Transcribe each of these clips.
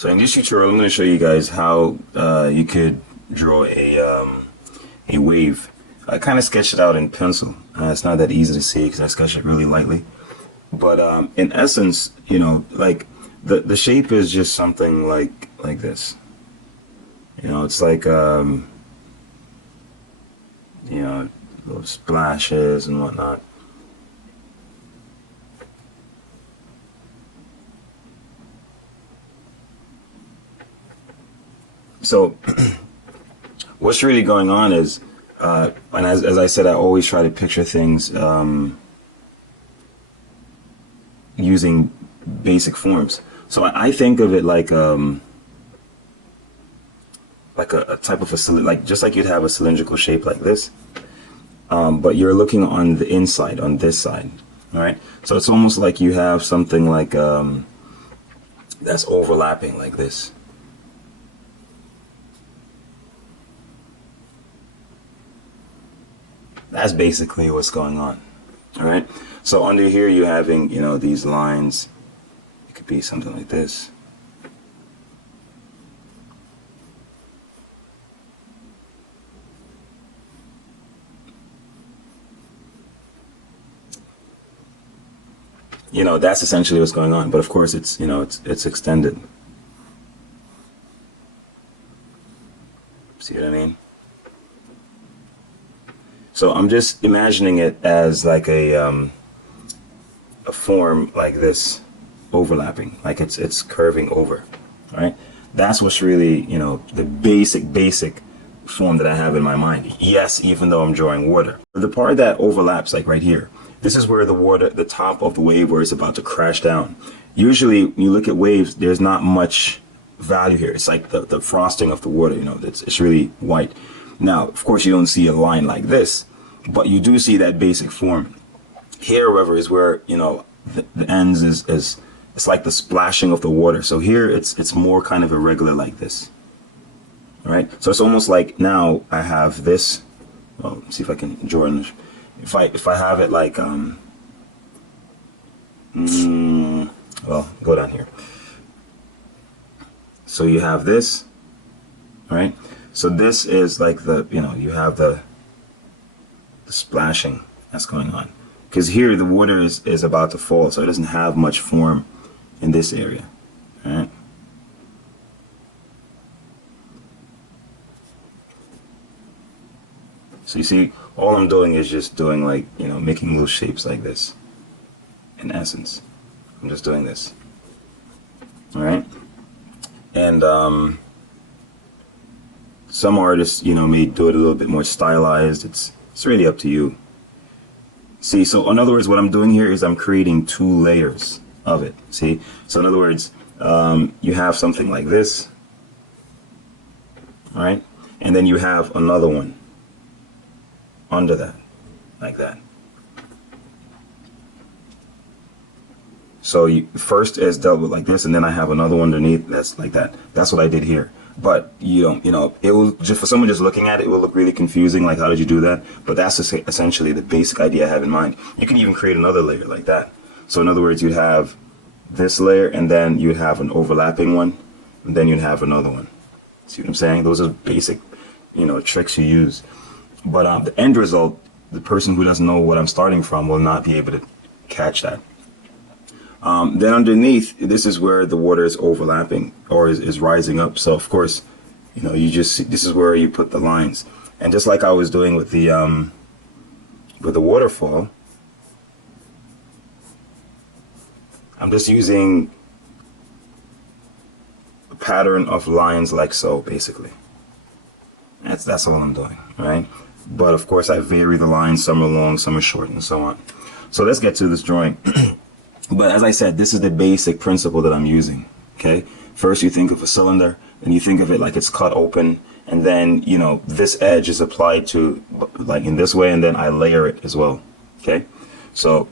So in this tutorial, I'm going to show you guys how you could draw a wave. I kind of sketched it out in pencil. It's not that easy to see because I sketched it really lightly. But in essence, you know, like the shape is just something like this. You know, it's like you know, little splashes and whatnot. So what's really going on is, and as I said, I always try to picture things using basic forms. So I think of it like a type of like just like you'd have a cylindrical shape like this, but you're looking on the inside, on this side. All right. So it's almost like you have something like that's overlapping like this. That's basically what's going on. All right. So under here you're having, you know, these lines. It could be something like this. You know, that's essentially what's going on. But of course it's, you know, it's extended. See what I mean? So I'm just imagining it as like a form like this, overlapping, like it's curving over, right? That's what's really, you know, the basic form that I have in my mind. Yes, even though I'm drawing water. The part that overlaps, like right here, this is where the water, the top of the wave where it's about to crash down. Usually when you look at waves, there's not much value here. It's like the frosting of the water, you know, it's really white. Now, of course, you don't see a line like this, but you do see that basic form. Here, however, is where, you know, the ends is it's like the splashing of the water. So here it's more kind of irregular like this. All right. So it's almost like now I have this. Well, see if I can draw it. If I have it like well, go down here. So you have this, right? So this is like the, you know, you have the splashing that's going on, because here the water is about to fall, so it doesn't have much form in this area. All right. So you see, all I'm doing is just doing, like, you know, making little shapes like this. In essence, I'm just doing this. All right. And some artists, you know, may do it a little bit more stylized. It's really up to you. See, so in other words, what I'm doing here is I'm creating two layers of it. See, so in other words, you have something like this, all right, and then you have another one under that, like that. So you first is dealt with like this, and then I have another one underneath that's like that. That's what I did here. But you don't, you know, it will just, for someone just looking at it, it will look really confusing. Like, how did you do that? But that's essentially the basic idea I have in mind. You can even create another layer like that. So in other words, you'd have this layer, and then you'd have an overlapping one, and then you'd have another one. See what I'm saying? Those are basic, you know, tricks you use. But the end result, the person who doesn't know what I'm starting from will not be able to catch that. Then underneath, this is where the water is overlapping or is rising up. So of course, you know, you just see, this is where you put the lines. And just like I was doing with the waterfall, I'm just using a pattern of lines like so, basically. That's all I'm doing, right? But of course, I vary the lines. Some are long, some are short, and so on. So let's get to this drawing. But as I said, this is the basic principle that I'm using, okay? First, you think of a cylinder, and you think of it like it's cut open, and then, you know, this edge is applied to, like, in this way, and then I layer it as well, okay? So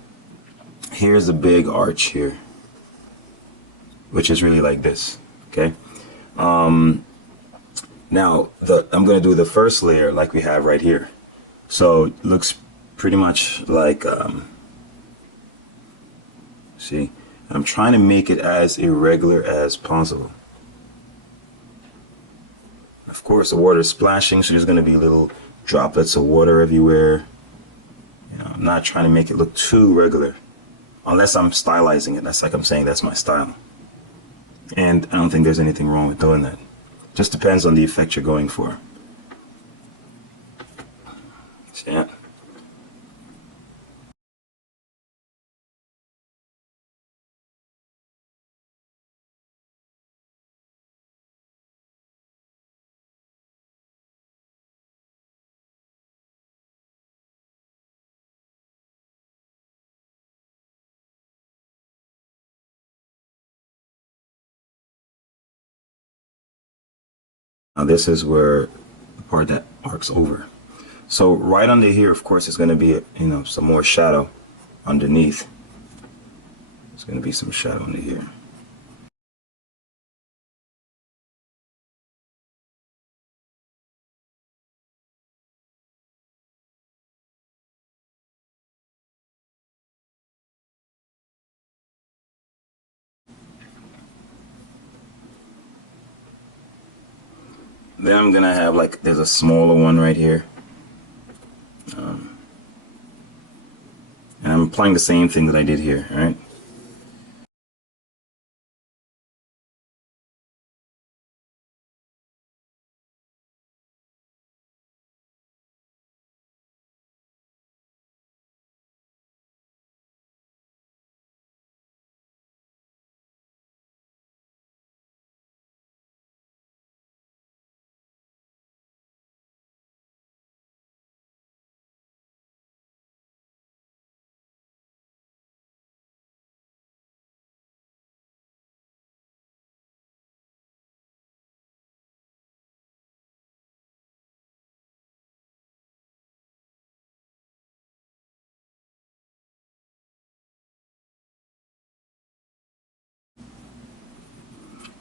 here's a big arch here, which is really like this, okay? Now, I'm going to do the first layer like we have right here. So it looks pretty much like, see, I'm trying to make it as irregular as possible. Of course, the water is splashing, so there's going to be little droplets of water everywhere. You know, I'm not trying to make it look too regular, unless I'm stylizing it. That's like I'm saying that's my style. And I don't think there's anything wrong with doing that. Just depends on the effect you're going for. So, yeah. Now this is where the part that arcs over. So right under here, of course, is going to be, you know, some more shadow underneath. There's going to be some shadow under here. Then I'm going to have, like, there's a smaller one right here. And I'm applying the same thing that I did here, all right?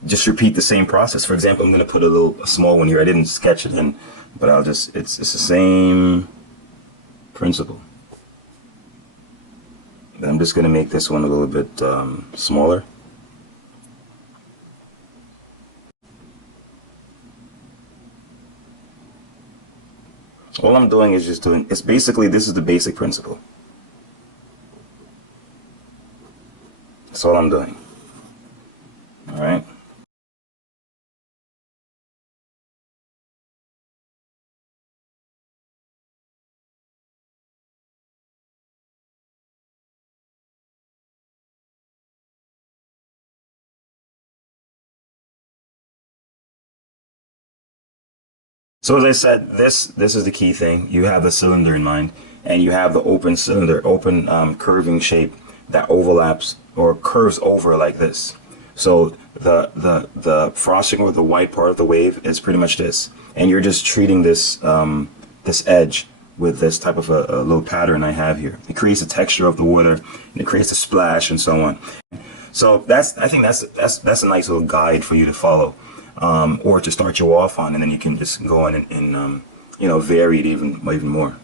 Just repeat the same process. For example, I'm going to put a small one here. I didn't sketch it in, but I'll just, it's the same principle. Then I'm just going to make this one a little bit smaller. All I'm doing is just doing, it's basically, this is the basic principle. That's all I'm doing. All right. So as I said, this is the key thing. You have the cylinder in mind, and you have the open cylinder, open curving shape that overlaps or curves over like this. So the frosting or the white part of the wave is pretty much this, and you're just treating this this edge with this type of a little pattern I have here. It creates the texture of the water, and it creates a splash and so on. So I think that's a nice little guide for you to follow. Or to start you off on, and then you can just go on and you know, vary it even more.